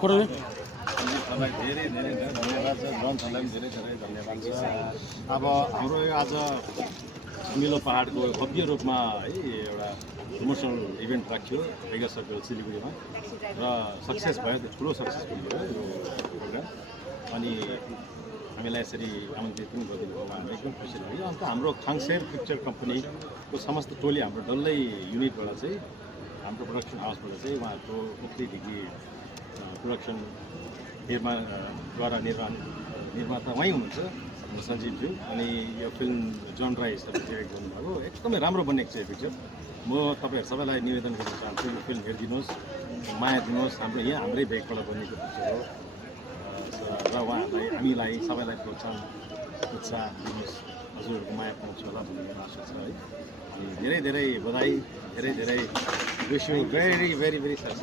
Corona सञ्जीवलाई धेरै धेरै धेरै धन्यवाद छ, जन सरलाई पनि धेरै धेरै धन्यवाद छ। अब हाम्रो यो आज सुमिलो पहाडको भव्य रूपमा है एउटा प्रमोसनल इभेन्ट राखियो भेगा सर्कल सिलगढीमा र सक्सेस भयो, ठुलो सक्सेस भयो यो प्रोग्राम। अनि हामीलाई यसरी आमन्त्रित पनि गरिदिनु भयो, हामी एकदम खुसी लाग्यो। अन्त हाम्रो खाङसेर पिक्चर कम्पनीको समस्त टोली हाम्रो डल्लै युनिटबाट चाहिँ हाम्रो प्रोडक्सन हाउसबाट चाहिँ उहाँहरूको उक्तिदेखि प्रोडक्सन निर्माता उहाँ हुनुहुन्छ सञ्जीवज्यू। अनि यो फिल्म जन राई हिसाबले डिरेक्ट गर्नुभएको, एकदमै राम्रो बनेको छ यो पिक्चर। म तपाईँहरू सबैलाई निवेदन गर्न चाहन्छु, यो फिल्म हेरिदिनुहोस्, माया दिनुहोस्। हाम्रो यहाँ हाम्रै भेगबाट बनेको पिक्चर हो र उहाँहरूलाई हामीलाई सबैलाई प्रोत्साह दिनुहोस्, हजुरहरूको माया पाउँछ होला भन्ने मेरो आशा छ है। अनि धेरै धेरै बधाई, धेरै धेरै wish you very very very success.